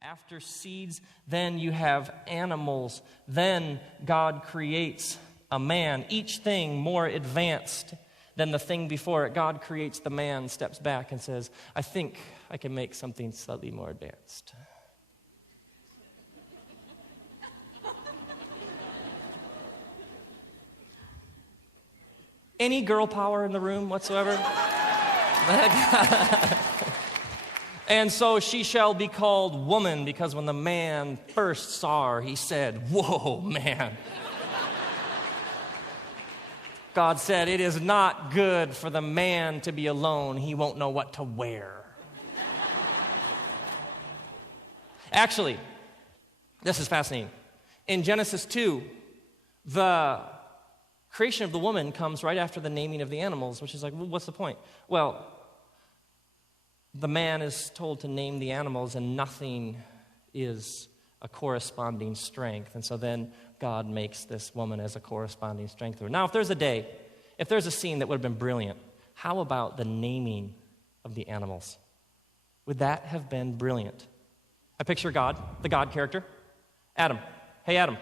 After seeds, then you have animals. Then God creates a man, each thing more advanced than the thing before it. God creates the man, steps back and says, I think I can make something slightly more advanced. Any girl power in the room whatsoever? And so she shall be called woman, because when the man first saw her, he said, whoa, man. God said, it is not good for the man to be alone. He won't know what to wear. Actually, this is fascinating. In Genesis 2, the creation of the woman comes right after the naming of the animals, which is like, well, what's the point? Well, the man is told to name the animals, and nothing is a corresponding strength. And so then God makes this woman as a corresponding strength to her. Now, if there's a scene that would have been brilliant, how about the naming of the animals? Would that have been brilliant? I picture God, the God character. Adam. Hey, Adam.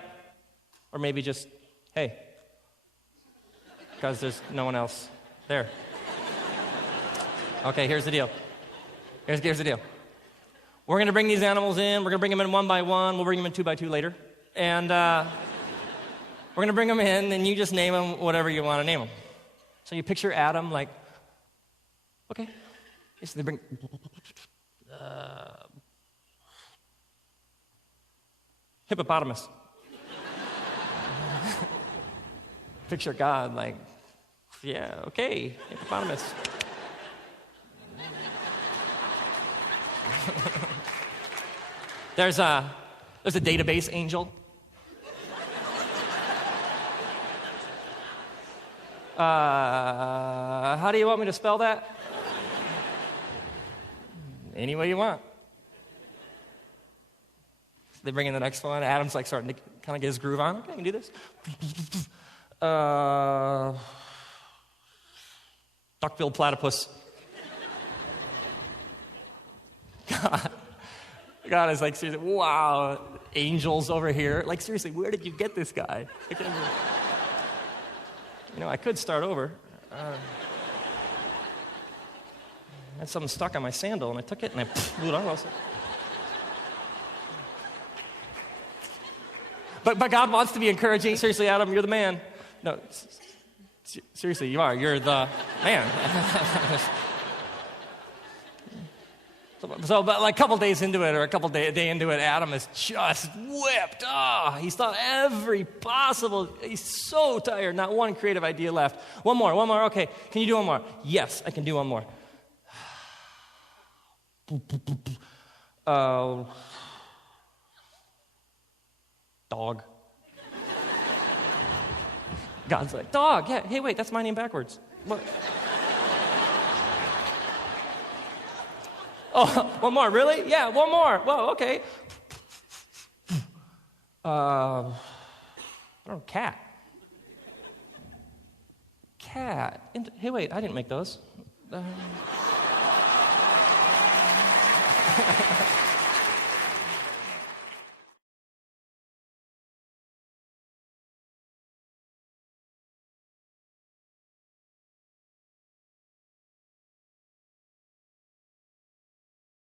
Or maybe just, hey. Because there's no one else there. Okay, here's the deal. Here's the deal. We're going to bring these animals in. We're going to bring them in one by one. We'll bring them in two by two later. And we're going to bring them in, and you just name them whatever you want to name them. So you picture Adam like, okay. So they bring... hippopotamus. Picture God like, yeah, okay, hippopotamus. There's a database angel. How do you want me to spell that? Any way you want. So they bring in the next one. Adam's like starting to kind of get his groove on. Okay, I can do this. Duck-billed platypus. God is like, seriously, wow, angels over here. Like, seriously, where did you get this guy? I could start over. I had something stuck on my sandal, and I took it, and I blew it off. But God wants to be encouraging. Seriously, Adam, you're the man. No, seriously, you are. You're the man. But like a couple days into it, or a couple day into it, Adam is just whipped. He's thought every possible. He's so tired. Not one creative idea left. One more. Okay, can you do one more? Yes, I can do one more. Dog. God's like, dog. Yeah. Hey, wait, that's my name backwards. What? Oh, one more, really? Yeah, one more. Well, okay. I don't know, cat. Hey, wait, I didn't make those.